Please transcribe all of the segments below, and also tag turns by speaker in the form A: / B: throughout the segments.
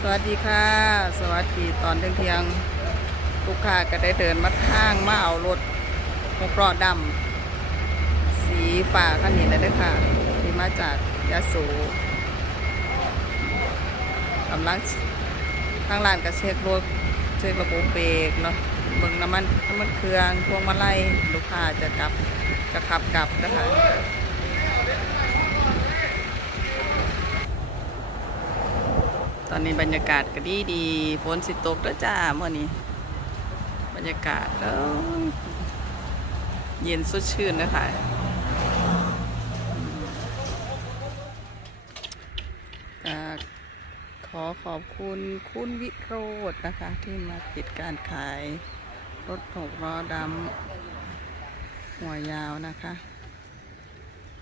A: สวัสดีค่ะ สวัสดีตอนเที่ยงๆลูกค้าก็ได้เดินมาทางมาเอารถหกล้อดำสีฟ้าคันนี้เลยเด้ค่ะ ที่มาจากยะโสกำลังทางร้านก็เช็ครถเช็คระบบเบรกเนาะเบิ่งน้ำมันน้ำมันเครื่องพวงมาลัยลูกค้าจะกลับจะขับกลับนะคะ อนนี้บรรยากาศก็ดีดีฝนสิตกแล้วจ้าเมื่อนี้บรรยากาศเอ้ยเย็นสดชื่นนะคะขอขอบคุณคุณวิโรจน์นะคะ ที่มาปิดการขายรถหกล้อดำหัวยาวนะคะ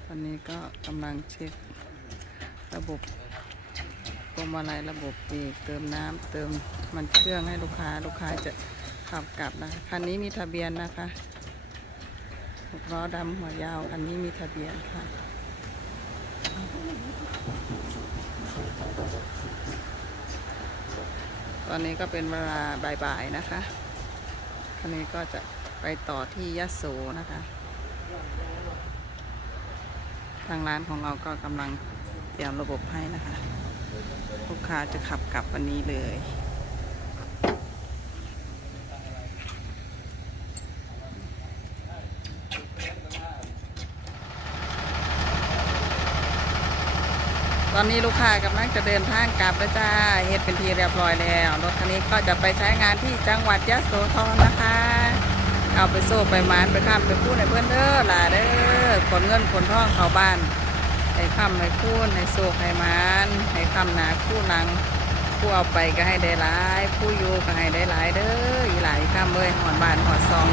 A: ตอนนี้ก็กำลังเช็คระบบ พวงมาลัยระบบปีกเติมน้ำเติมมันเครื่องให้ลูกค้าลูกค้าจะขับกลับนะคะคันนี้มีทะเบียนนะคะหกล้อดำหัวยาวคันนี้มีทะเบียนค่ะตอนนี้ก็เป็นเวลาบ่ายๆนะคะคันนี้ก็จะไปต่อที่ยะโสนะคะ ทางร้านของเราก็กำลังเตรียมระบบให้นะคะ ลูกค้าจะขับกลับวันนี้เลย ตอนนี้ลูกค้ากำลังจะเดินทางกลับแล้วจ้าเฮ็ดเป็นทีเรียบร้อยแล้วรถคันนี้ก็จะไปใช้งานที่จังหวัดยะโสธรนะคะเอาไปโซ่ไปมานไปข้ามไปพูดในเพื่อนเด้อหล่ะเด้อขนเงินขนทองเข้าบ้าน ให้คำให้คูนให้โศกให้มานให้คำหนาคู่หลังผู้เอาไปก็ให้ได้หลาย ผู้อยู่ก็ให้ได้หลายเด้ออีหลายคำเอ้ยหอดบานหอดซอง